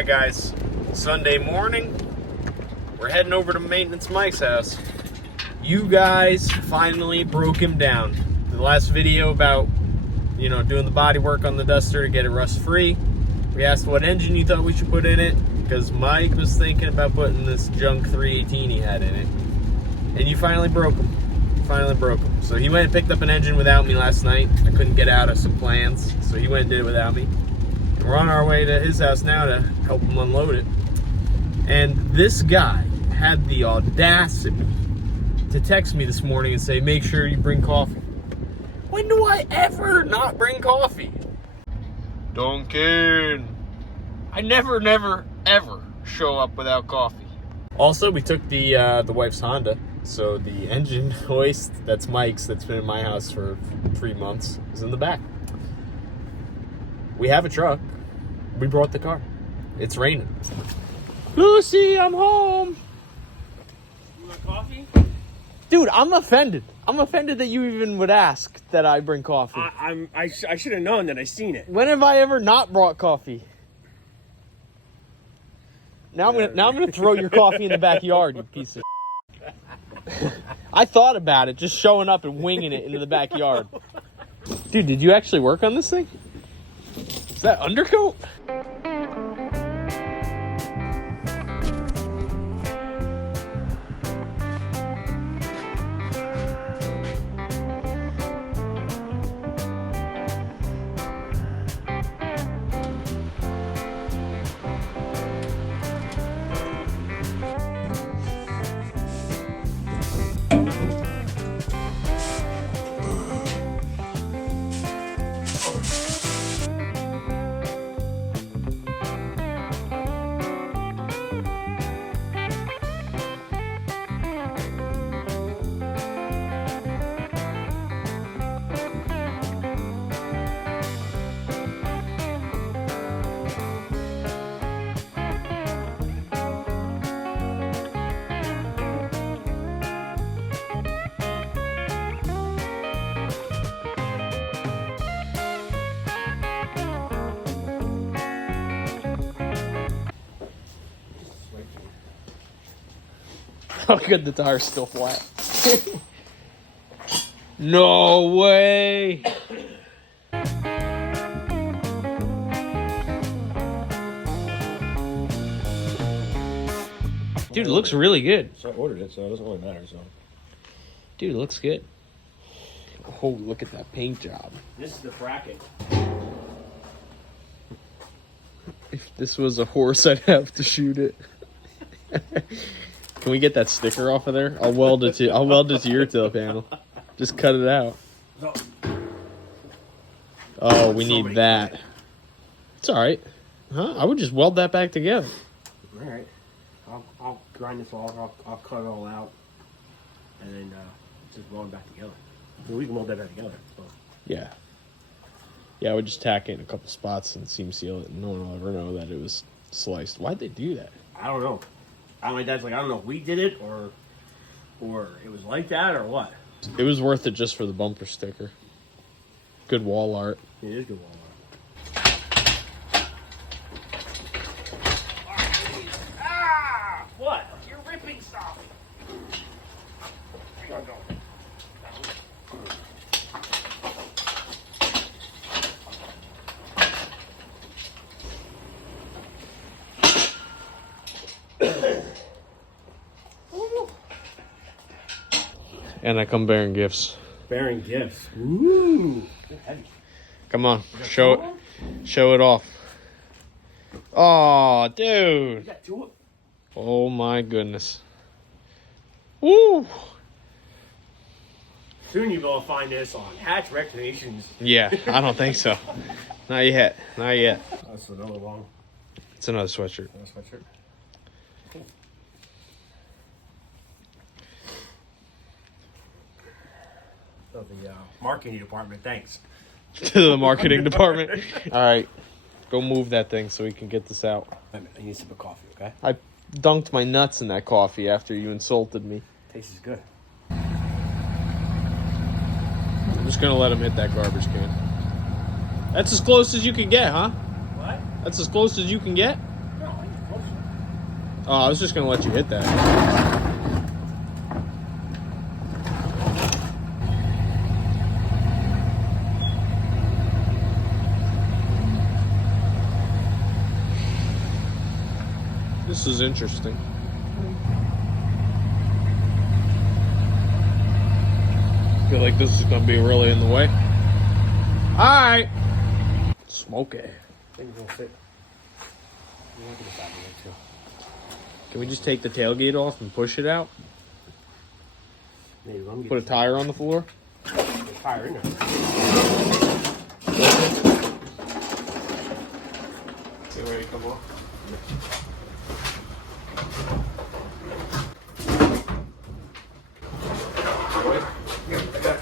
Alright guys, Sunday morning, we're heading over to Maintenance Mike's house. You guys finally broke him down. The last video about, doing the body work on the Duster to get it rust free. We asked what engine you thought we should put in it, because Mike was thinking about putting this junk 318 he had in it. And you finally broke him. So he went and picked up an engine without me last night. I couldn't get out of some plans, so he went and did it without me. And we're on our way to his house now to help him unload it. And this guy had the audacity to text me this morning and say, make sure you bring coffee. When do I ever not bring coffee? Duncan. I never, ever show up without coffee. Also, we took the wife's Honda. So the engine hoist, that's Mike's, that's been in my house for 3 months, is in the back. We have a truck. We brought the car. It's raining. Lucy, I'm home. You want coffee? Dude, I'm offended. I'm offended that you even would ask that I bring coffee. I should have known that I seen it. When have I ever not brought coffee? Now I'm gonna throw your coffee in the backyard, you piece of. I thought about it, just showing up and winging it into the backyard. Dude, did you actually work on this thing? Is that undercoat? Oh, good, the tire's still flat. No way. Dude, it looks really good. So I ordered it, so it doesn't really matter. So, dude, it looks good. Oh, look at that paint job. this is the bracket. If this was a horse, I'd have to shoot it. Can we get that sticker off of there? I'll weld it to your tail panel. Just cut it out. No. Oh, we need that. It's all right. Huh? I would just weld that back together. All right. I'll grind this all. I'll cut it all out, and then just weld it back together. Well, we can weld that back together. So. Yeah. Yeah, I would just tack it in a couple spots and seam seal it, and no one will ever know that it was sliced. Why'd they do that? I don't know. My dad's like, I don't know if we did it or it was like that or what. It was worth it just for the bumper sticker. Good wall art. It is good wall art. Ah! What? You're ripping stuff. Here I go. And I come bearing gifts. Bearing gifts. Ooh. Heavy. Come on, show it off. Oh, dude. You got two. Oh my goodness. Woo. Soon you're gonna find this on Hatch Recreations. Yeah, I don't think so. Not yet. Not yet. That's another one. It's another sweatshirt. Another sweatshirt. Cool. So the marketing department, thanks. To the marketing department. All right, go move that thing so we can get this out. I need a sip of coffee, okay? I dunked my nuts in that coffee after you insulted me. Tastes is good. I'm just gonna let him hit that garbage can. That's as close as you can get, huh? What? That's as close as you can get? No. Oh, I was just gonna let you hit that. This is interesting. I feel like this is gonna be really in the way. Alright. Smoke it. I think it's gonna fit. You want to get back in there too. Can we just take the tailgate off and push it out? Maybe let me Put a tire on the floor? the tire in there. Get ready to come off. Here, I got it.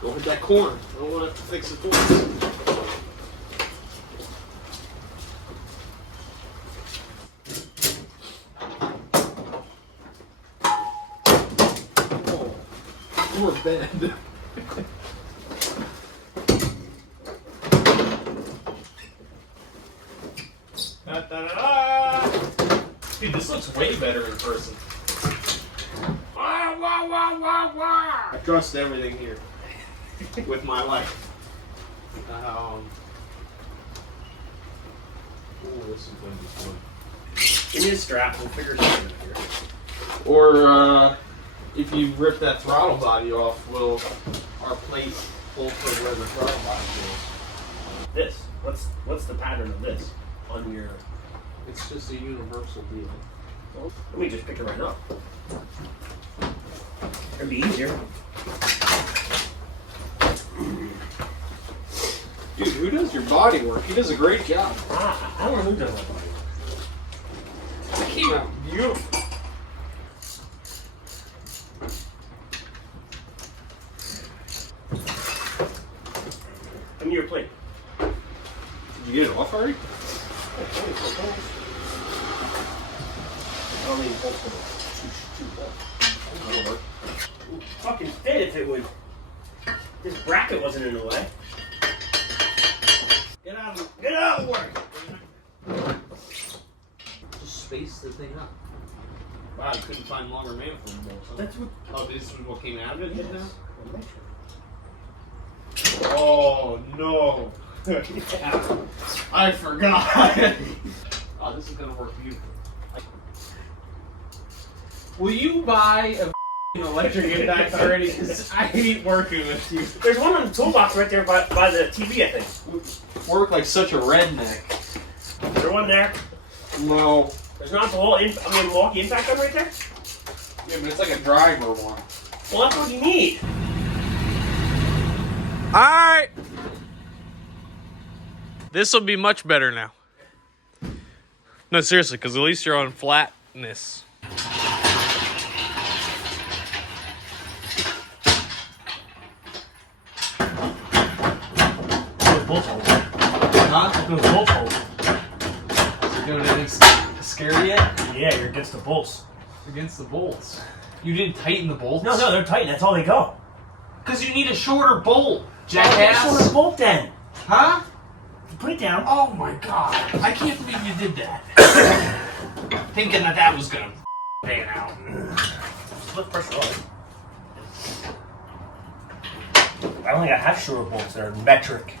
Go hit that corner. I don't want to fix the corner. Or bend. Da, da, da, da. Dude, this looks way better in person. Wah, wah, wah, wah, wah. I trust everything here with my life. Oh, this is going to be fun. Give me a strap. We'll figure something out here. Or, if you rip that throttle body off, will our plate pull for where the throttle body This. What's the pattern of this on your? is? It's just a universal deal. Let me just pick it right up. It'd be easier. Dude, who does your body work? He does a great job. I don't know who does my body. It came out beautiful. Give me your plate. Did you get it off already? I don't need both of them. Fucking fit if it would. This bracket wasn't in the way. Get out of the way. Just space the thing up. Wow, you couldn't find longer manifold bolts. Huh? That's what. Oh, this is what came out of it? Yes. Oh, no. Yeah. I forgot. Oh, this is going to work beautiful. Will you buy a electric impact already? Because I hate working with you. There's one on the toolbox right there by the TV, I think. Work like such a redneck. Is there one there? No. There's not the whole Milwaukee impact one right there? Yeah, but it's like a driver one. Well, that's what you need. Alright. This will be much better now. No, seriously, because at least you're on flatness. Those bolts hold. Huh? Those bolts hold. Is it doing anything scary yet? Yeah, you're against the bolts. Against the bolts. You didn't tighten the bolts? No, they're tight. That's all they go. Because you need a shorter bolt, Get jackass. a bolt then. Huh? Put it down. Oh my god. I can't believe you did that. Thinking that was gonna pan out. Split pressure on. I only got half shorter bolts. They're metric.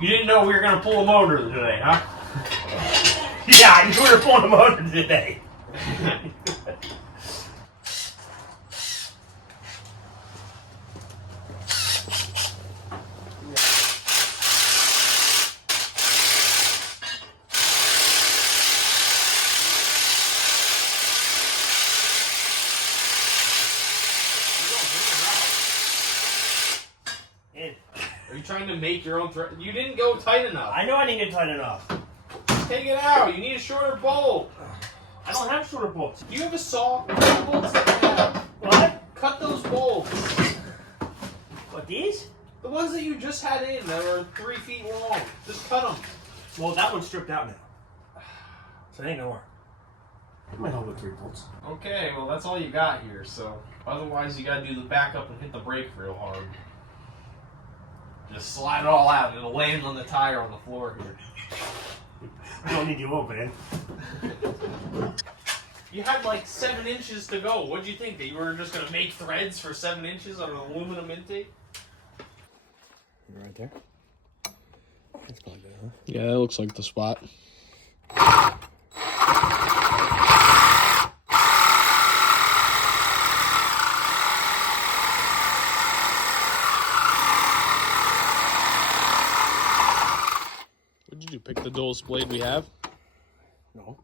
You didn't know we were gonna pull a motor today, huh? Yeah, I knew we were pulling the motor today. Are you trying to make your own thread? You didn't go tight enough. I know I didn't get tight enough. Take it out. You need a shorter bolt. I don't have shorter bolts. Do you have a saw? What bolts that you have? What? Cut those bolts. What, these? The ones that you just had in that are 3 feet long. Just cut them. Well, that one's stripped out now. So it ain't gonna work. I might hold with 3 bolts. Okay, well that's all you got here, so otherwise you gotta do the backup and hit the brake real hard. Just slide it all out, it'll land on the tire on the floor here. I don't need you opening. You had like 7 inches to go. What'd you think? That you were just gonna make threads for 7 inches on an aluminum intake? Right there. That's probably good, huh? Yeah, that looks like the spot. What'd you do? Pick the dullest blade we have? No.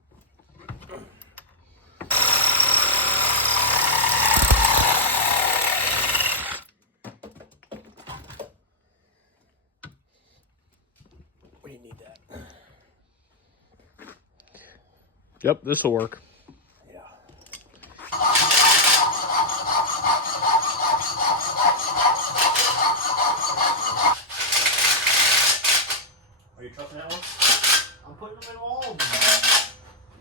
We didn't need that. Yep, this will work. Yeah. Are you trusting that one? I'm putting them in all of them.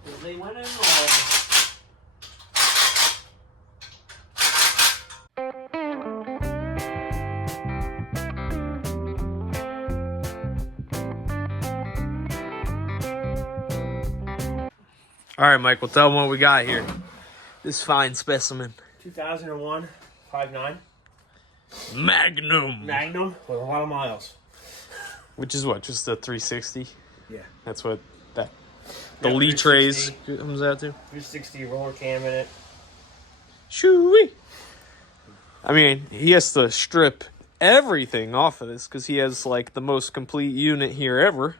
Because they went in all of them. All right, Michael, tell them what we got here. This fine specimen. 2001 5.9 Magnum. Magnum with a lot of miles. Which is what? Just a 360? Yeah. That's what that the Yeah, Lee trays 360. comes out to. 360 roller cam in it. Shoo-wee. I mean, he has to strip everything off of this because he has like the most complete unit here ever.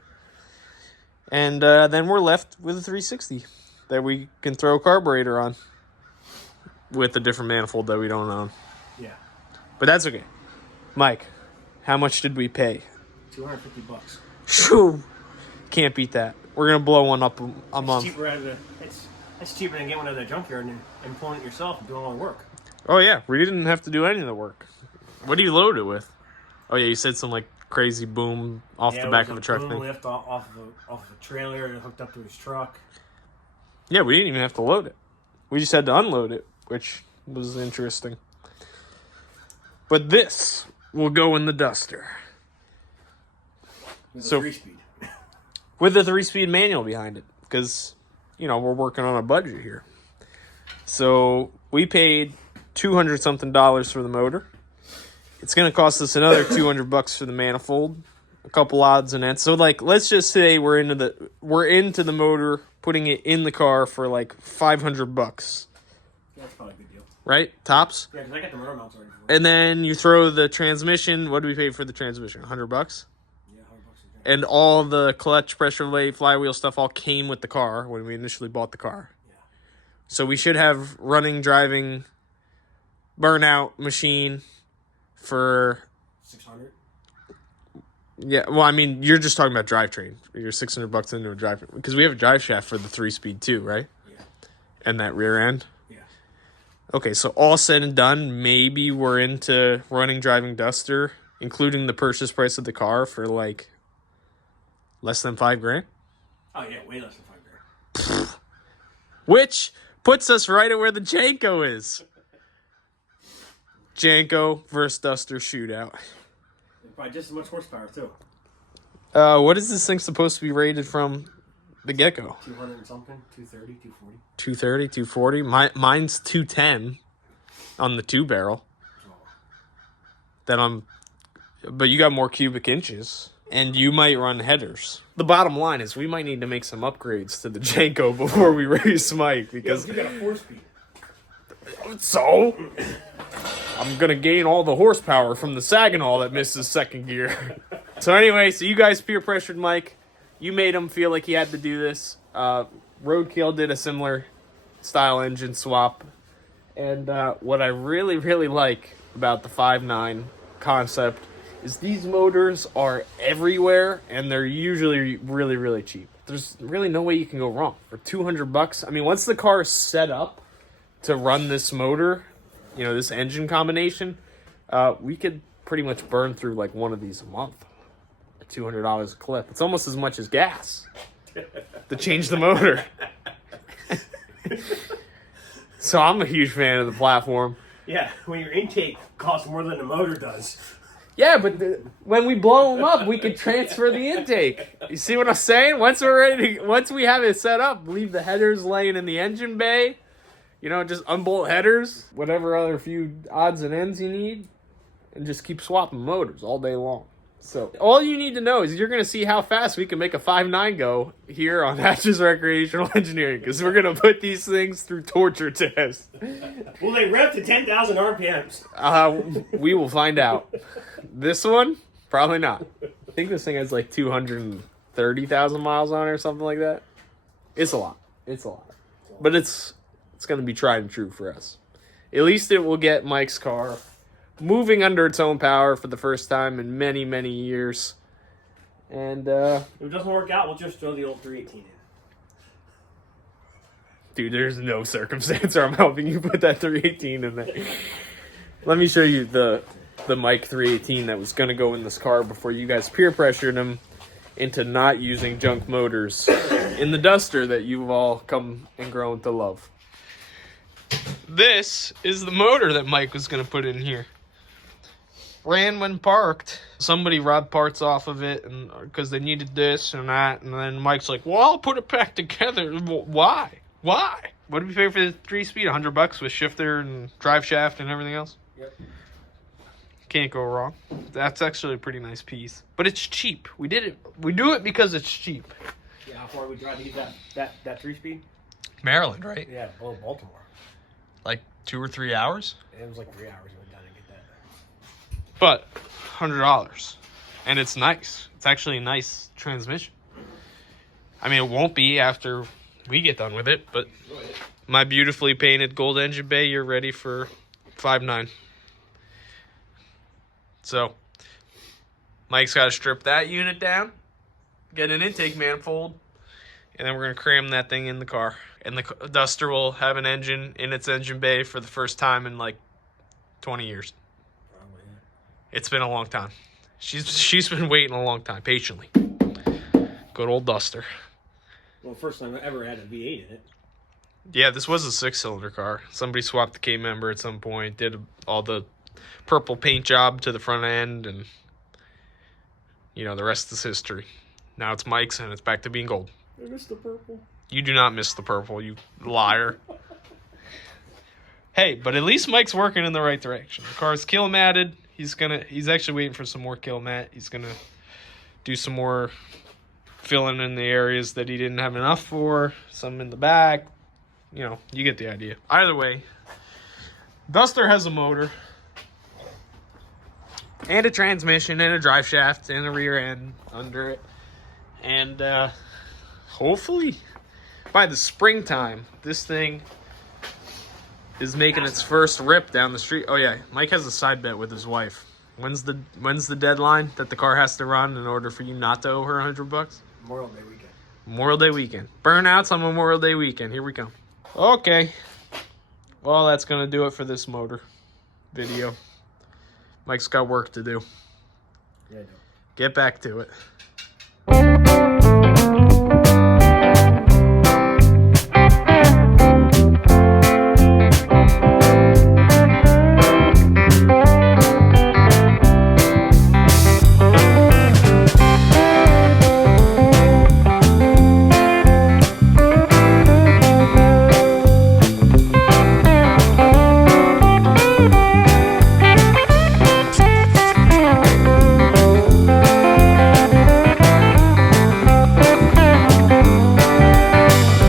And then we're left with a 360 that we can throw a carburetor on with a different manifold that we don't own. Yeah. But that's okay. Mike, how much did we pay? $250. Shoo! Can't beat that. We're going to blow one up a month. Cheaper it's cheaper than getting one out of the junkyard and pulling it yourself and doing all the work. Oh, yeah. We didn't have to do any of the work. What do you load it with? Oh, yeah, you said some, like, crazy boom off the back of a truck boom thing. Lift off of a trailer and hooked up to his truck. Yeah, we didn't even have to load it. We just had to unload it, which was interesting. But this will go in the duster. With So- a 3-speed. With the 3-speed manual behind it. Because, you know, we're working on a budget here. So we paid $200-something for the motor. It's going to cost us another $200 for the manifold. A couple odds and ends. So, like, let's just say we're into the motor, putting it in the car for like $500. Yeah, that's probably a good deal. Right? Tops? Yeah, because I got the motor mounts already for it. And then you throw the transmission. What do we pay for the transmission? $100? Yeah, $100 a day. And all the clutch, pressure relay, flywheel stuff all came with the car when we initially bought the car. Yeah. So we should have running, driving, burnout machine for... 600. Yeah, well, I mean, you're just talking about drivetrain. You're $600 into a drivetrain. Because we have a drive shaft for the 3-speed too, right? Yeah. And that rear end? Yeah. Okay, so all said and done, maybe we're into running, driving Duster, including the purchase price of the car for like less than $5,000. Oh yeah, way less than $5,000. Which puts us right at where the Janko is. Janko versus Duster shootout. Probably just as much horsepower too. What is this thing supposed to be rated from the get-go? 200 and something, 230, 240. 230, 240. Mine's 210 on the 2-barrel. But you got more cubic inches, and you might run headers. The bottom line is we might need to make some upgrades to the Janko before we race Mike, because you got a 4-speed. so I'm gonna gain all the horsepower from the Saginaw that misses second gear. So anyway, so you guys peer pressured Mike. You made him feel like he had to do this. Roadkill did a similar style engine swap. And what I really, really like about the 5.9 concept is these motors are everywhere, and they're usually really, really cheap. There's really no way you can go wrong. For $200, I mean, once the car is set up to run this motor, you know, this engine combination, we could pretty much burn through like one of these a month at $200 a clip. It's almost as much as gas to change the motor. So I'm a huge fan of the platform. Yeah, when your intake costs more than the motor does. Yeah, but when we blow them up, we can transfer the intake. You see what I'm saying? Once we have it set up, leave the headers laying in the engine bay. You know, just unbolt headers, whatever other few odds and ends you need, and just keep swapping motors all day long. So all you need to know is you're going to see how fast we can make a 5.9 go here on Hatch's Recreational Engineering, because we're going to put these things through torture tests. Will they rev to 10,000 RPMs? We will find out. This one, probably not. I think this thing has like 230,000 miles on it or something like that. It's a lot. It's a lot. But it's going to be tried and true for us. At least it will get Mike's car moving under its own power for the first time in many, many years. And, if it doesn't work out, we'll just throw the old 318 in. Dude, there's no circumstance where I'm helping you put that 318 in there. Let me show you the Mike 318 that was going to go in this car before you guys peer pressured him into not using junk motors in the Duster that you've all come and grown to love. This is the motor that Mike was going to put in here. Ran when parked. Somebody robbed parts off of it and because they needed this and that, and then Mike's like, well, I'll put it back together. Why? What did we pay for the 3-speed? $100 with shifter and drive shaft and everything else? Yep. Can't go wrong. That's actually a pretty nice piece. But it's cheap. We do it because it's cheap. Yeah, how far we drive to get that 3-speed? Maryland, right? Yeah, below Baltimore. Like 2 or 3 hours? It was like 3 hours we went down to get that. But $100. And it's nice. It's actually a nice transmission. I mean, it won't be after we get done with it, but my beautifully painted gold engine bay, you're ready for 5.9. So, Mike's got to strip that unit down, get an intake manifold, and then we're going to cram that thing in the car. And the Duster will have an engine in its engine bay for the first time in like 20 years. Probably, yeah. It's been a long time. She's been waiting a long time, patiently. Good old Duster. Well, first time I ever had a V8 in it. Yeah, this was a 6-cylinder car. Somebody swapped the K-member at some point, did all the purple paint job to the front end, and, you know, the rest is history. Now it's Mike's, and it's back to being gold. I missed the purple. You do not miss the purple, you liar. Hey, but at least Mike's working in the right direction. The car's kilomatted. He's actually waiting for some more kilomat. He's gonna do some more filling in the areas that he didn't have enough for. Some in the back. You know, you get the idea. Either way, Duster has a motor and a transmission and a drive shaft and a rear end under it. And hopefully by the springtime, this thing is making its first rip down the street. Oh yeah, Mike has a side bet with his wife. When's the deadline that the car has to run in order for you not to owe her $100? Memorial Day weekend. Memorial Day weekend. Burnouts on Memorial Day weekend. Here we come. Okay. Well, that's going to do it for this motor video. Mike's got work to do. Yeah, I know. Get back to it.